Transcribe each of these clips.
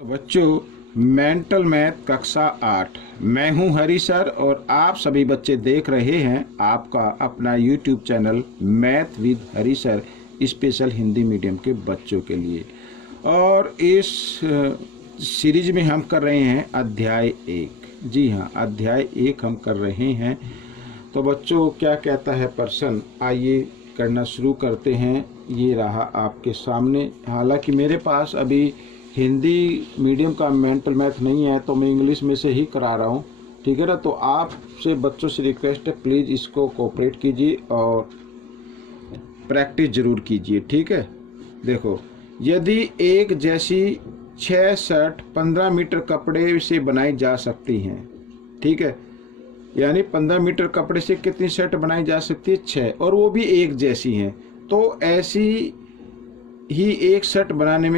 बच्चों, mental math कक्षा 8 मैं हूं हरी सर और आप सभी बच्चे देख रहे हैं आपका अपना YouTube channel math with Hari sir special Hindi medium के बच्चों के लिए। और इस सीरीज में हम कर रहे हैं अध्याय 1। जी हाँ, अध्याय 1 हम कर रहे हैं। तो बच्चों, क्या कहता है प्रश्न, आइए करना शुरू करते हैं। ये रहा आपके सामने। हालांकि मेरे पास अभी हिंदी मीडियम का मेंटल मैथ नहीं है तो मैं इंग्लिश में से ही करा रहा हूँ, ठीक है ना। तो आपसे बच्चों से रिक्वेस्ट है, प्लीज़ इसको कोऑपरेट कीजिए और प्रैक्टिस ज़रूर कीजिए, ठीक है। देखो, यदि एक जैसी 6 शर्ट 15 मीटर कपड़े से बनाई जा सकती हैं, ठीक है, यानी 15 मीटर कपड़े से कितनी शर्ट बनाई जा सकती है? 6, और वो भी एक जैसी हैं। तो ऐसी ही एक शर्ट बनाने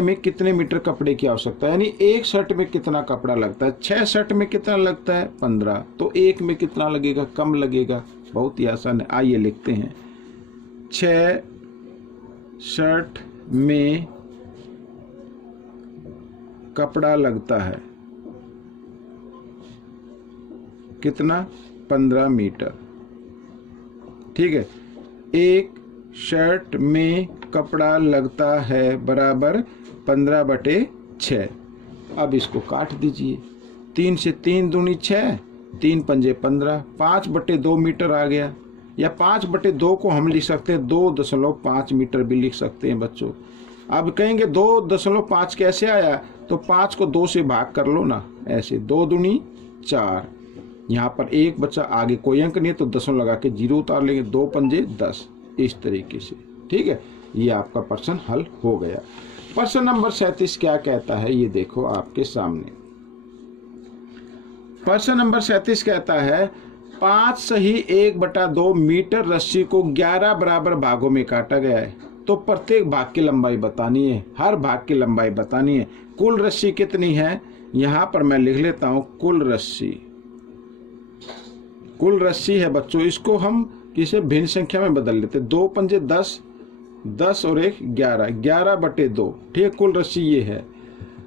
में कितने मीटर कपड़े की आवश्यकता है, यानी एक शर्ट में कितना कपड़ा लगता है? 6 शर्ट में कितना लगता है? 15। तो एक में कितना लगेगा? कम लगेगा। बहुत ही आसान है, आइए लिखते हैं। 6 शर्ट में कपड़ा लगता है कितना? 15 मीटर, ठीक है। एक शर्ट में कपड़ा लगता है बराबर 15/6। अब इसको काट दीजिए। 3 से 3 दूनी 6, 3 पंजे 15, 5/2 मीटर आ गया। या 5/2 को हम लिख सकते हैं 2.5 मीटर भी लिख सकते हैं बच्चों। अब कहेंगे 2.5 कैसे आया? तो 5 को 2 से भाग कर लो ना, ऐसे 2 दूनी 4। यहाँ पर एक बच्चा, आगे कोई अंक नहीं है तो 10 लगा के 0 उतार लेंगे। 2 पंजे 10, इस तरीके से, ठीक है। ये आपका प्रश्न हल हो गया। प्रश्न नंबर 37 क्या कहता है, ये देखो आपके सामने। प्रश्न नंबर 37 कहता है 5 सही 1/2 मीटर रस्सी को 11 बराबर भागों में काटा गया है। तो प्रत्येक भाग की लंबाई बतानी है, हर भाग की लंबाई बतानी है। कुल रस्सी कितनी है? यहां पर मैं लिख लेता हूं कुल रस्सी है बच्चों। इसको हम किसी भिन्न संख्या में बदल लेते। 2 पंजे 10, 10 और 1 11, 11/2, ठीक है। कुल रस्सी ये है।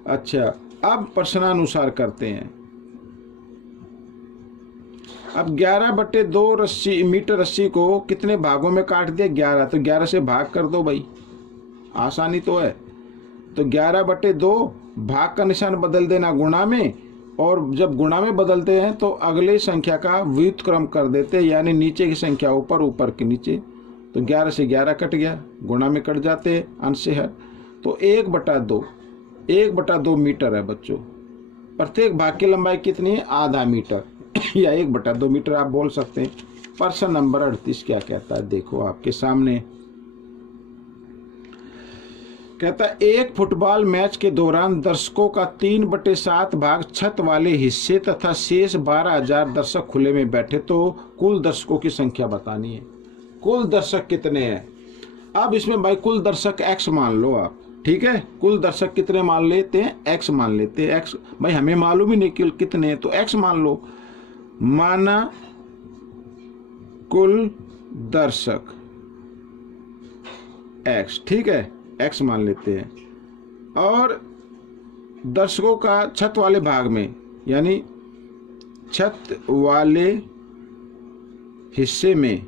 अच्छा, अब प्रश्नानुसार करते हैं। अब 11/2 मीटर रस्सी को कितने भागों में काट दिया? 11। तो 11 से भाग कर दो भाई, आसानी तो है। तो 11/2 भाग का निशान बदल देना गुणा में, और जब गुणा में बदलते हैं तो अगले संख्या का व्युत्क्रम कर देते हैं, यानी नीचे की संख्या ऊपर, ऊपर के नीचे। तो 11 से 11 कट गया, गुणा में कट जाते हैं, अंश से है। तो 1/2 मीटर है बच्चों। प्रत्येक भाग की लंबाई कितनी है? आधा मीटर या 1/2 मीटर आप बोल सकते हैं। प्रश्न नंबर 38 क्या कहता है, देखो आपके सामने। कहता है एक फुटबॉल मैच के दौरान दर्शकों का 3/7 भाग छत वाले हिस्से तथा शेष 12,000 दर्शक खुले में बैठे, तो कुल दर्शकों की संख्या बतानी है। कुल दर्शक कितने हैं? अब इसमें भाई कुल दर्शक x मान लो आप, ठीक है। कुल दर्शक कितने मान लेते हैं? x मान लेते हैं। x भाई हमें मालूम ही नहीं कि कितने हैं, तो x मान लो। माना कुल दर्शक x, ठीक है, x मान लेते हैं। और दर्शकों का छत वाले भाग में, यानी छत वाले हिस्से में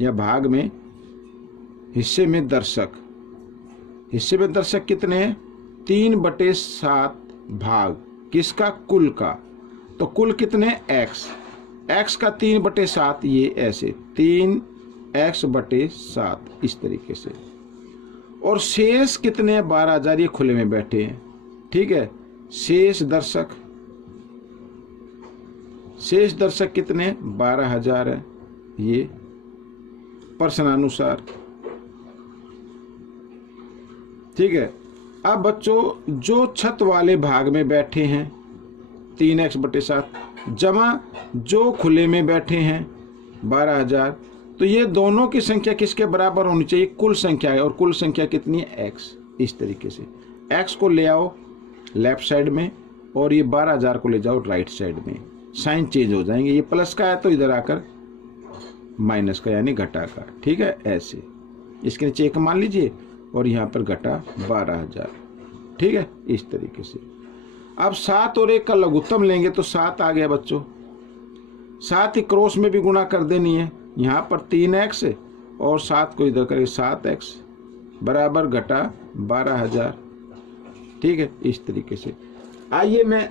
या भाग में, हिस्से में दर्शक कितने हैं? 3/7 भाग किसका? कुल का। तो कुल कितने? x का 3/7, ये ऐसे 3x/7 इस तरीके से। और शेष कितने? 12,000, ये खुले में बैठे हैं, ठीक है। शेष दर्शक कितने? 12,000 है, ये प्रश्नानुसार, ठीक है। अब बच्चों, जो छत वाले भाग में बैठे हैं 3x/7 जमा जो खुले में बैठे हैं 12,000, तो ये दोनों की संख्या किसके बराबर होनी चाहिए? कुल संख्या है। और कुल संख्या कितनी है? x। इस तरीके से x को ले आओ लेफ्ट साइड में और ये 12,000 को ले जाओ राइट साइड में। साइन चेंज हो जाएंगे, ये प्लस का है तो इधर आकर माइनस का यानी घटा का, ठीक है। ऐसे इसके नीचे 1 मान लीजिए और यहाँ पर घटा 12,000। ठीक है, इस तरीके से। अब 7 और 1 का लघुत्तम लेंगे तो 7 आ गया बच्चों। 7 ही क्रॉस में भी गुणा कर देनी है, यहाँ पर 3x और 7 को इधर करें 7x बराबर घटा 12,000। ठीक है, इस तरीके से। आइए मैं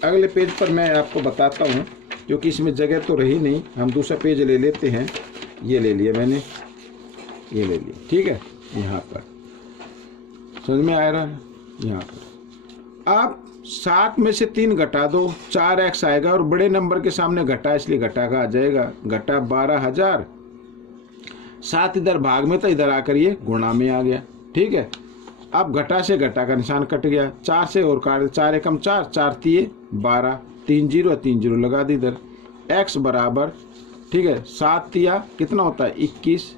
अगले पेज पर मैं आपको बताता हूँ, क्योंकि इसमें जगह तो रही नहीं, हम दूसरा पेज ले लेते हैं। ये ले लिया मैंने, ये ले लिया। ठीक है, यहाँ पर समझ में आ रहा है। यहाँ पर अब 7 में से 3 घटा दो, 4x आएगा और बड़े नंबर के सामने घटा, इसलिए घटा का आ जाएगा, घटा 12,000। 7 इधर भाग में था, इधर आकर ये गुणा में आ गया। ठीक है, अब घटा से घटा का निशान कट गया, 4 से और काट, 4 एकम 4, 4 तिये 12, 3 जीरो 3 जीरो लगा दी इधर। x बराबर, ठीक है, 7 तिया कितना होता है 21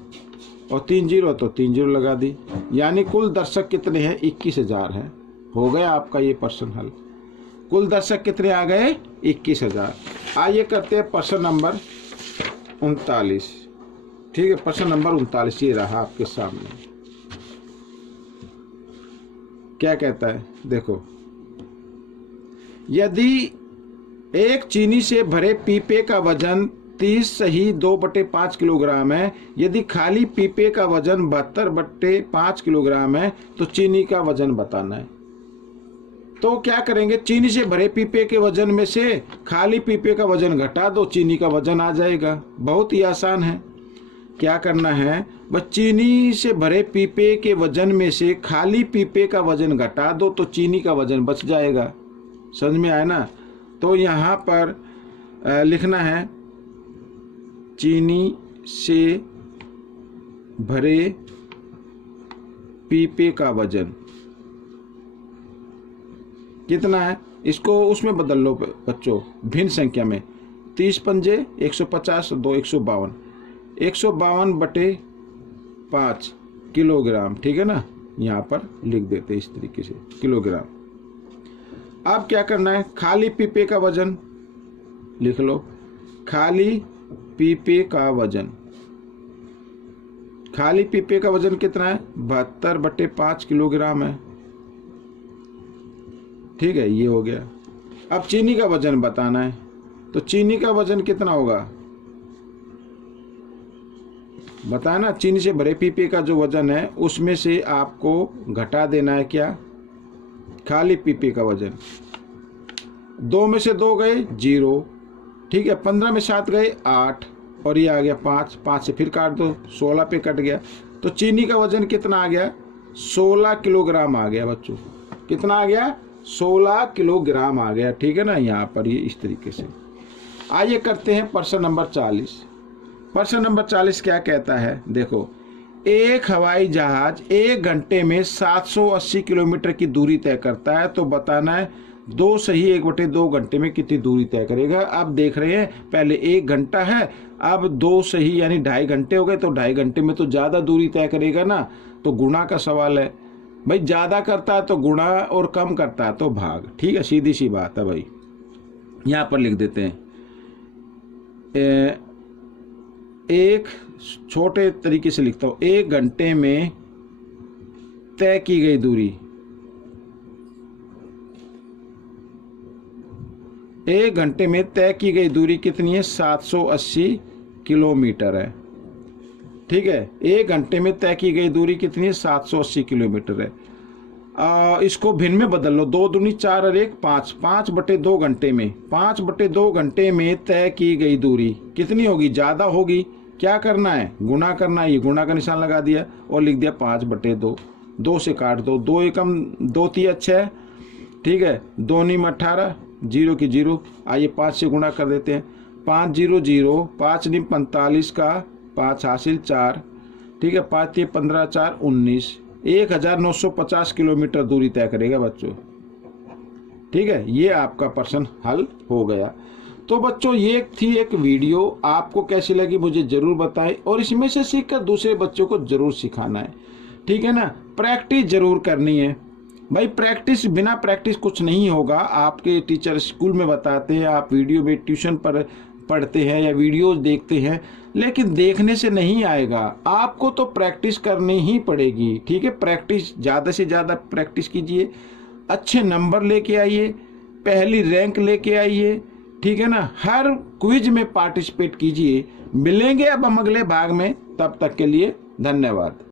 और 3 जीरो तो 3 जीरो लगा दी, यानी कुल दर्शक कितने हैं 21,000 है। हो गया आपका ये प्रश्न हल। कुल दर्शक कितने आ गए 21,000। आइए करते हैं प्रश्न नंबर 39। ठीक है, प्रश्न नंबर 39 ये रहा आपके सामने। क्या कहता है देखो, यदि एक चीनी से भरे पीपे का वजन 30 सही 2/5 किलोग्राम है, यदि खाली पीपे का वजन 72/5 किलोग्राम है, तो चीनी का वजन बताना है। तो क्या करेंगे, चीनी से भरे पीपे के वजन में से खाली पीपे का वजन घटा दो, चीनी का वजन आ जाएगा। बहुत ही आसान है। क्या करना है, बस चीनी से भरे पीपे के वजन में से खाली पीपे का वजन घटा दो तो चीनी का वजन बच जाएगा। समझ में आया ना। तो यहाँ पर लिखना है चीनी से भरे पीपे का वजन कितना है, इसको उसमें बदल लो बच्चों, भिन्न संख्या में। 30 पंजे 150, 2 152, 152/5 किलोग्राम। ठीक है ना, यहाँ पर लिख देते इस तरीके से किलोग्राम। अब क्या करना है, खाली पीपे का वजन लिख लो। खाली पीपे का वजन, खाली पीपे का वजन कितना है 72/5 किलोग्राम है। ठीक है, ये हो गया। अब चीनी का वजन बताना है, तो चीनी का वजन कितना होगा बताना। चीनी से भरे पीपे का जो वजन है उसमें से आपको घटा देना है क्या, खाली पीपे का वजन। 2 में से 2 गए 0। ठीक है, 15 में 7 गए 8 और ये आ गया 5, 5 से फिर काट दो, 16 पे कट गया। तो चीनी का वजन कितना आ गया 16 किलोग्राम आ गया बच्चों। कितना आ गया 16 किलोग्राम आ गया। ठीक है ना, यहाँ पर ये इस तरीके से। आइए करते हैं प्रश्न नंबर 40। प्रश्न नंबर 40 क्या कहता है देखो, एक हवाई जहाज 1 घंटे में 780 किलोमीटर की दूरी तय करता है, तो बताना है 2 सही 1/2 घंटे में कितनी दूरी तय करेगा। अब देख रहे हैं, पहले 1 घंटा है, अब 2 सही यानी 2.5 घंटे हो गए, तो 2.5 घंटे में तो ज़्यादा दूरी तय करेगा ना, तो गुणा का सवाल है भाई। ज़्यादा करता है तो गुणा और कम करता है तो भाग। ठीक है, सीधी सी बात है भाई। यहाँ पर लिख देते हैं, एक छोटे तरीके से लिखता हूँ, 1 घंटे में तय की गई दूरी, 1 घंटे में तय की गई दूरी कितनी है 780 किलोमीटर है। ठीक है, 1 घंटे में तय की गई दूरी कितनी है 780 किलोमीटर है। इसको भिन्न में बदल लो, 2 दूनी 4 और 1 5, 5/2 घंटे में, 5/2 घंटे में तय की गई दूरी कितनी होगी, ज़्यादा होगी। क्या करना है, गुणा करना है। ये गुणा का निशान लगा दिया और लिख दिया 5/2। 2 से काट दो, 2 एकम 2 तिया 6। ठीक है, 2 नीम 18, 0 की 0। आइए 5 से गुणा कर देते हैं, 5 0 0, 5 नीम 45 का 5 हासिल 4। ठीक है, 5 तिया 15, 4 19, 1950 किलोमीटर दूरी तय करेगा बच्चों। ठीक है, ये आपका प्रश्न हल हो गया। तो बच्चों ये थी एक वीडियो, आपको कैसी लगी मुझे जरूर बताएं और इसमें से सीखकर दूसरे बच्चों को जरूर सिखाना है। ठीक है ना, प्रैक्टिस जरूर करनी है भाई। प्रैक्टिस, बिना प्रैक्टिस कुछ नहीं होगा। आपके टीचर स्कूल में बताते हैं, आप वीडियो में ट्यूशन पर पढ़ते हैं या वीडियोस देखते हैं, लेकिन देखने से नहीं आएगा, आपको तो प्रैक्टिस करनी ही पड़ेगी। ठीक है, प्रैक्टिस ज़्यादा से ज़्यादा प्रैक्टिस कीजिए, अच्छे नंबर लेके आइए, पहली रैंक लेके आइए। ठीक है ना, हर क्विज में पार्टिसिपेट कीजिए। मिलेंगे अब हम अगले भाग में, तब तक के लिए धन्यवाद।